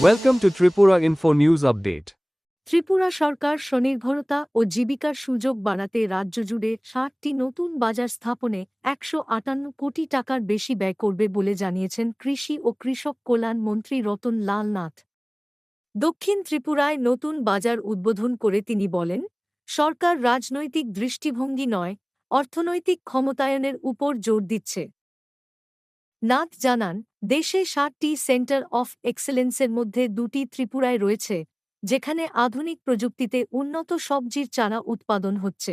Welcome to Tripura Info News Update. Tripura সরকার স্বনির্ভরতা ও জীবিকার সুযোগ বাড়াতে রাজ্য জুড়ে ৬০টি নতুন বাজার স্থাপনে ১৫৮ কোটি টাকার বেশি ব্যয় করবে বলে জানিয়েছেন কৃষি ও কৃষক কল্যাণ মন্ত্রী রতন লাল নাথ। দক্ষিণ ত্রিপুরায় নতুন বাজার উদ্বোধন করে তিনি বলেন, সরকার রাজনৈতিক দৃষ্টিভঙ্গি নয়, অর্থনৈতিক ক্ষমতায়নের উপর জোর দিচ্ছে। নাথ জানান, দেশে ৬০টি সেন্টার অফ এক্সেলেন্সের মধ্যে ২টি ত্রিপুরায় রয়েছে, যেখানে আধুনিক প্রযুক্তিতে উন্নত সবজির চারা উৎপাদন হচ্ছে।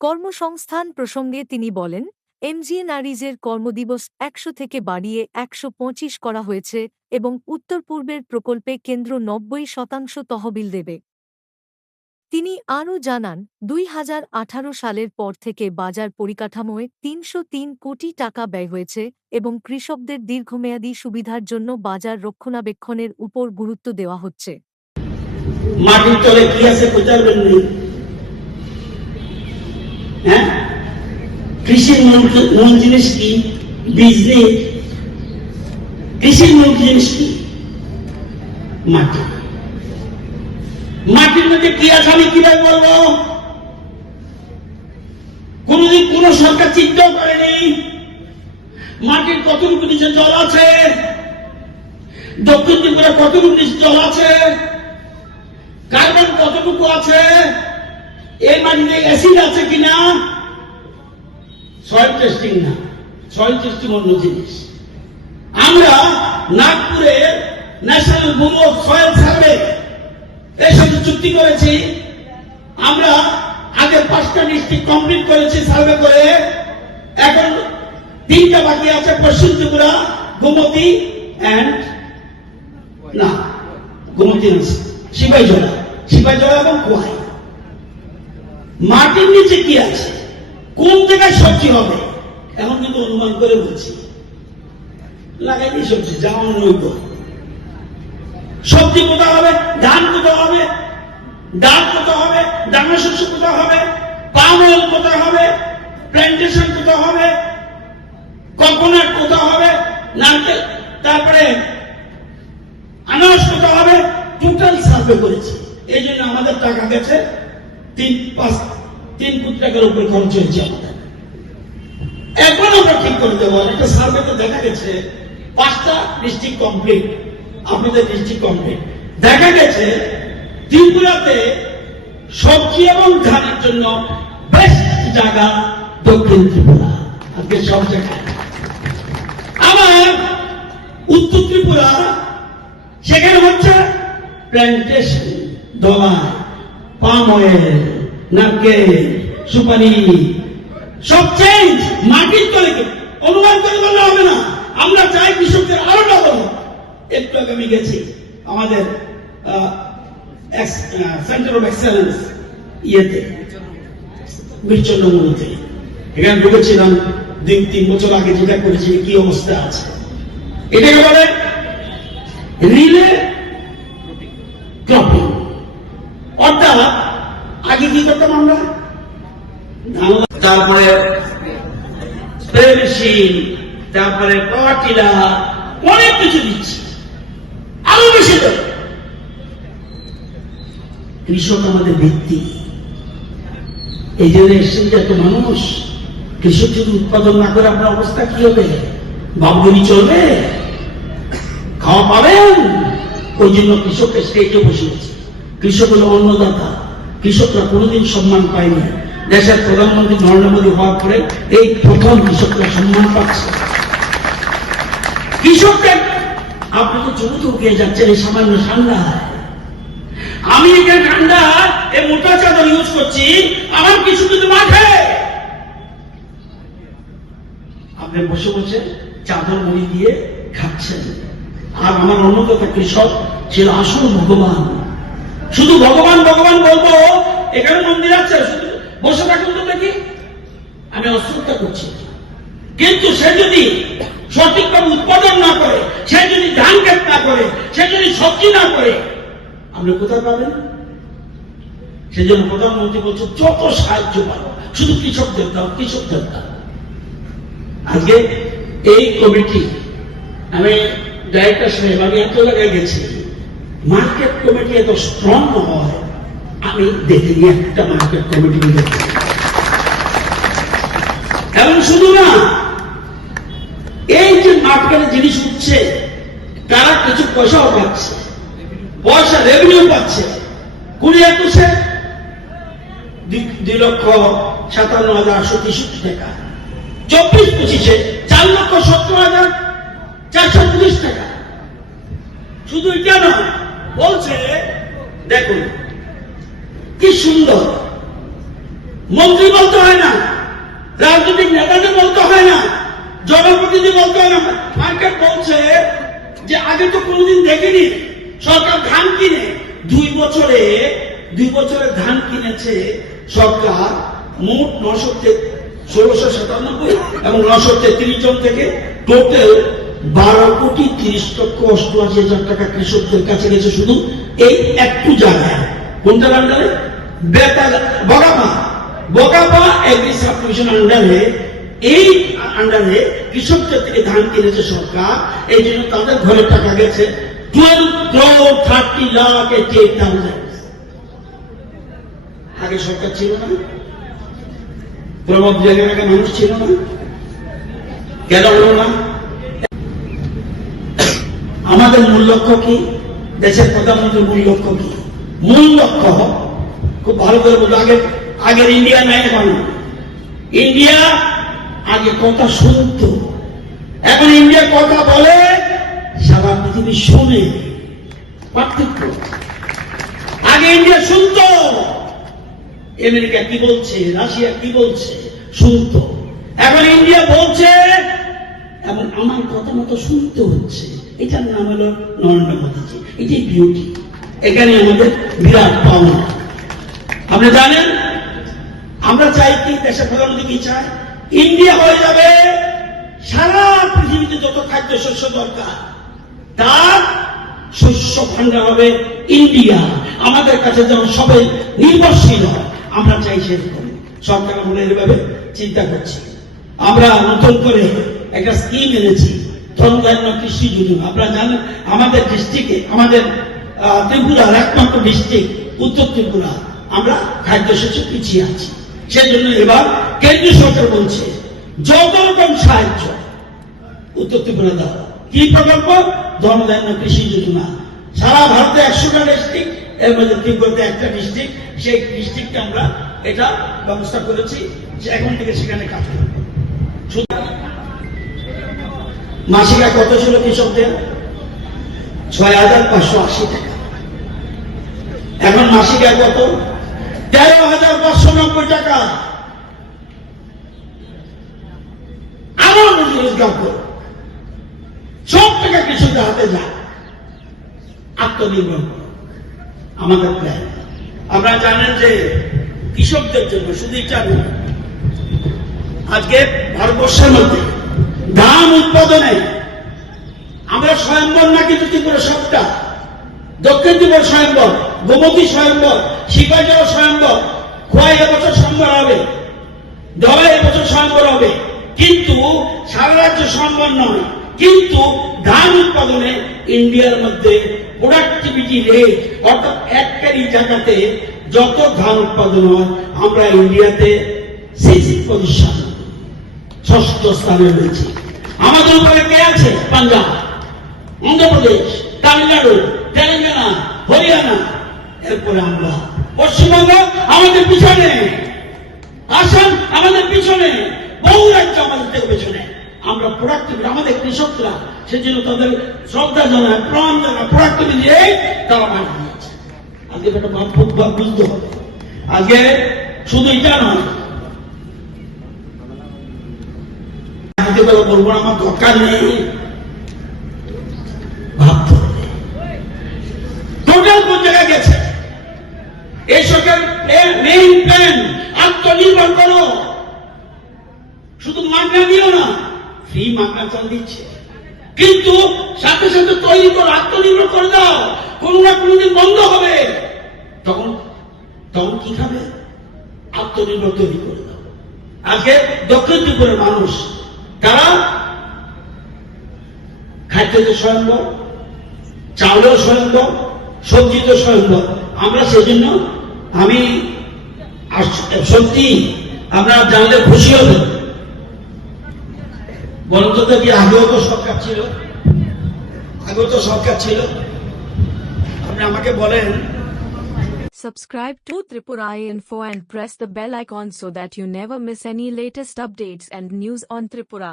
কর্মসংস্থান প্রসঙ্গে তিনি বলেন, এমজিএনআরইজের কর্মদিবস ১০০ থেকে বাড়িয়ে ১২৫ করা হয়েছে এবং উত্তর পূর্বের প্রকল্পে কেন্দ্র ৯০% তহবিল দেবে। তিনি আরও জানান, ২০১৮ সালের পর থেকে বাজার পরিকাঠামোয় ৩০৩ কোটি টাকা ব্যয় হয়েছে এবং কৃষকদের দীর্ঘমেয়াদী সুবিধার জন্য বাজার রক্ষণাবেক্ষণের উপর গুরুত্ব দেওয়া হচ্ছে। মাটির তলে কি আছে বোঝাবেন নেই। হ্যাঁ, কৃষির মূল জিনিস কি? বীজ নেই। কৃষির মূল জিনিস কি? মাটি। মাটির মধ্যে কি আছে আমি কিভাবে বলবো? কোনদিন কোন সরকার চিন্তাও করেনি মাটির কতটুকু নিচে জল আছে, দক্ষিণ ত্রিপুরা কতটুকু নিচে জল আছে, কার্বন কতটুকু আছে, এই মাটিতে অ্যাসিড আছে কিনা। সয়েল টেস্টিং না, সয়েল টেস্টিং অন্য জিনিস। আমরা নাগপুরে national bureau of soil survey এর সাথে চুক্তি করেছি। আমরা আগে 5টা ডিস্ট্রিক্ট কমপ্লিট করেছি সার্ভে করে, এখন 3টা বাকি আছে, পশ্চিম ত্রিপুরা, গোমতী সিপাহীজলা এবং কোয়াই। মাটির নিচে কি আছে, কোন জায়গায় সবজি হবে এখন কিন্তু অনুমান করে বলছি। লাগাইনি সবজি, যাওয়া নৈব সবজি কোথাও হবে, ধান কোথাও হবে, ডাল কোথাও হবে, দানা শস্য কোথাও হবে, পাম অয়েল কোথাও হবে, প্ল্যান্টেশন কোথাও হবে, কোকোনাট কোথাও হবে, নারকেল, তারপরে আনারস কোথাও হবে, টোটাল সার্ভে করেছি। এই জন্য আমাদের টাকা গেছে 3 কোটি টাকার উপর খরচ হয়েছে আমাদের। এখন আমরা ঠিক করে দেবো। একটা সার্ভেতে দেখা গেছে 5টা ডিস্ট্রিক্ট কমপ্লিট, আপনাদের ডিস্ট্রিক্ট কমপ্লিট। দেখা গেছে ত্রিপুরাতে সবজি এবং ধানের জন্য বেস্ট জায়গা দক্ষিণ ত্রিপুরা। আজকে সব জায়গায় আবার উত্তর ত্রিপুরা, সেখানে হচ্ছে প্ল্যান্টেশন, দলা, পাম অয়েল, নারকেল, সুপারি, সব চেঞ্জ। মাটির তলে অনুমান করে বললে হবে না। আমরা চাই কৃষকদের আরো ডবল। একটু আগে আমি গেছি আমাদের সেন্টার অফ এক্সেলেন্স ইয়েতে, বিচ্ছন্নমূলতে। এখানে ঢুকেছিলাম 2-3 বছর আগে, যেটা করেছি কি অবস্থা আছে। এটাকে বলে রিলে ক্রপিং। অর্থাৎ আগে কি করতাম আমরা, তারপরে স্প্রে মেশিন, তারপরে পাওয়ার টিলার, অনেক কিছু দিচ্ছি, আরো বেশি দেব। কৃষক আমাদের ভিত্তি। এই জন্য এসছেন যত মানুষ, কৃষক যদি উৎপাদন না করে আপনার অবস্থা কি হবে? বাবুগিরি চলবে? খাওয়া পাবেন? ওই জন্য কৃষকের স্টেজে বসিয়েছে। কৃষক হল অন্নদাতা। কৃষকরা কোনোদিন সম্মান পায়নি। দেশের প্রধানমন্ত্রী নরেন্দ্র মোদী হওয়ার পরে এই প্রথম কৃষকরা সম্মান পাচ্ছে। কৃষকরা, আপনি তো চমুচ উঠিয়ে যাচ্ছেন এই সামান্য ঠান্ডায়। আমি এখানে ঠান্ডা এই মোটা চাদর ইউজ করছি, আমার কিছু কিন্তু মাঠে। আপনি বসে বসে চাদর মুড়ি দিয়ে খাচ্ছেন। আর আমার অন্যকথা, কৃষক ছিল আসল ভগবান। শুধু ভগবান ভগবান বলবো, এখানে মন্দির আছে, শুধু বসে থাকুন তো দেখি, আমি অশ্রদ্ধা করছি। কিন্তু সে যদি সঠিকভাবে উৎপাদন না করে, সে যদি ধান ক্ষেত না করে, সে যদি সবজি না করে, আপনি কোথায় পাবেন? সেজন্য প্রধানমন্ত্রী বলছে যত সাহায্য পাবো শুধু কৃষকদের দাও, কৃষকদের দাও। আজকে এই কমিটি, আমি ডাইরেক্টর সাহেব, আমি এত জায়গায় গেছি, মার্কেট কমিটি এত স্ট্রং হয় আমি দেখিনি, একটা মার্কেট কমিটি দেখি। এবং শুধু না, এই যে মার্কেটে জিনিস উঠছে তারা কিছু পয়সাও পাচ্ছে, পয়সা রেভিনিউ পাচ্ছে। 20-21 2,57,863 টাকা, 24-25 4,70,430 টাকা। শুধু এটা নয়, বলছে দেখুন কি সুন্দর, মন্ত্রী বলতে হয় না, রাজনৈতিক নেতাদের বলতে হয় না, জনপ্রতিনিধি বলতে হয় না, মার্কেট বলছে যে আগে তো কোনোদিন দেখিনি সরকার ধান কিনে 2 বছরে ধান কিনেছে সরকার মোট 1697 এবং 933 জন থেকে টোটাল 12,30,88,000 টাকা কৃষকদের কাছে গেছে শুধু এই একটু জায়গায়। কোনটার আন্ডারে? বগাপা এগ্রি সাব ডিভিশন আন্ডারে, এই আন্ডারে কৃষকদের থেকে ধান কিনেছে সরকার। এই জন্য তাদের ঘরে টাকা গেছে 12,30,88,000। আগে সরকার ছিল না, প্রমোদ জায়গার আগে মানুষ ছিল না, কেন হলো না? আমাদের মূল লক্ষ্য কি? দেশের প্রধানমন্ত্রীর মূল লক্ষ্য কি? মূল লক্ষ্য খুব ভালো করে বলতো, আগের ইন্ডিয়া নাই, এখন ইন্ডিয়া আগে কথা শুনত, এখন ইন্ডিয়া কথা বলে, সারা পৃথিবী শুনে। পার্থক্য, আগে ইন্ডিয়া শুনত, আমেরিকা কি বলছে, রাশিয়া কি বলছে শুনত, এখন ইন্ডিয়া বলছে এবং আমার কথা মতো শুনতে হচ্ছে। এটার নাম হলো নরেন্দ্র মোদীজি। এটাই বিউটি, এখানে আমাদের বিরাট পাওনা। আপনি জানেন আমরা চাই কি, দেশের প্রধানমন্ত্রী কি চায়? ইন্ডিয়া হয়ে যাবে সারা পৃথিবীতে যত খাদ্য শস্য দরকার তার শস্য ভান্ডার হবে ইন্ডিয়া। আমাদের কাছে যেমন সবাই নির্ভরশীল হয়, আমরা চাই সেরকম। সরকার আমরা এইভাবে চিন্তা করছি। আমরা নতুন করে একটা স্কিম এনেছি, ধনধান্য কৃষি যোজনা। আপনারা জানেন আমাদের ডিস্ট্রিক্টে, আমাদের ত্রিপুরার একমাত্র ডিস্ট্রিক্ট উত্তর ত্রিপুরা, আমরা খাদ্যশস্য পিছিয়ে আছি। সেজন্য এবার কেন্দ্রীয় সরকার বলছে যত রকম সাহায্য উত্তর ত্রিপুরা দাও। কি প্রকল্প? ধনধান্য কৃষি যোজনা। সারা ভারতে 100টা ডিস্ট্রিক্ট, এর মধ্যে ত্রিপুরাতে একটা ডিস্ট্রিক্ট, সেই ডিস্ট্রিক্টে আমরা এটা ব্যবস্থা করেছি, এখন থেকে সেখানে কাজ করবে। মাসিক আয় কত ছিল কৃষকদের? 6,580 টাকা। এখন মাসিক আয় কত? 13,590 টাকা। আরো রোজগার করো, সব টাকা কৃষকদের হাতে যায়, আত্মনির্ভর করো। আমাদের প্ল্যান। আপনারা জানেন যে কৃষকদের জন্য শুধু এটা নয়, আজকে ভারতবর্ষের মধ্যে ধান উৎপাদনে আমরা স্বয়ম্বর না, কিন্তু ত্রিপুরা সবটা, দক্ষিণ ত্রিপুরা স্বয়ম্বর, গোমতী স্বয়ম্বর, সিপাহীজলা স্বয়ম্বর, খোয়াই এবছর স্বয়ম্বর হবে, ধলাই এবছর স্বয়ম্বর হবে, কিন্তু সারা রাজ্য স্বয়ম্বর নয়। কিন্তু ধান উৎপাদনে ইন্ডিয়ার মধ্যে প্রোডাক্টিভিটি রেট, অর্থাৎ একটারই জায়গাতে যত ধান উৎপাদন হয়, আমরা ইন্ডিয়াতে 6th পজিশন, 6ষ্ঠ স্থানে রয়েছে। আমাদের উপরে কে আছে? পাঞ্জাব, অন্ধ্রপ্রদেশ, তামিলনাড়ু, তেলেঙ্গানা, হরিয়ানা, এরপরে আমরা। পশ্চিমবঙ্গ আমাদের পিছনে, আসাম আমাদের পিছনে, বহু রাজ্য আমাদের থেকে পেছনে। আমরা প্রোডাক্টিভ, আমাদের কৃষকরা সেজন্য তাদের শ্রদ্ধা জানায়, প্রণাম জানায়, প্রোডাক্টিভিটি তারা মার দিয়েছে। আজকে একটা ভাব বুঝতে হবে। আজকে শুধু এটা নয়, বলবো আমার দরকার নেই, ভাবতে হবে টোটাল কোন জায়গায় গেছে। এই সরকার মেইন প্ল্যান, আত্মনির্ভর করো। শুধু মাগনা দিও না, ফ্রি মাগনা চাল দিচ্ছে, কিন্তু সাথে সাথে তৈরি করো, আত্মনির্ভর করে দাও। কোনো না কোনোদিন বন্ধ হবে, তখন কি খাবে? আত্মনির্ভর তৈরি করে দাও। আজকে দক্ষিণ ত্রিপুরার মানুষ তারা খাদ্যতে স্বয়ম্বর, চাউলেও স্বয়ম্বর, সবজি তো স্বয়ংভর। আমরা সেজন্য আমি সত্যি আপনারা জানলে খুশি হবেন। বলতো কি আগেও তো সরকার ছিল, আপনি আমাকে বলেন। Subscribe to Tripura Info and press the bell icon so that you never miss any latest updates and news on Tripura.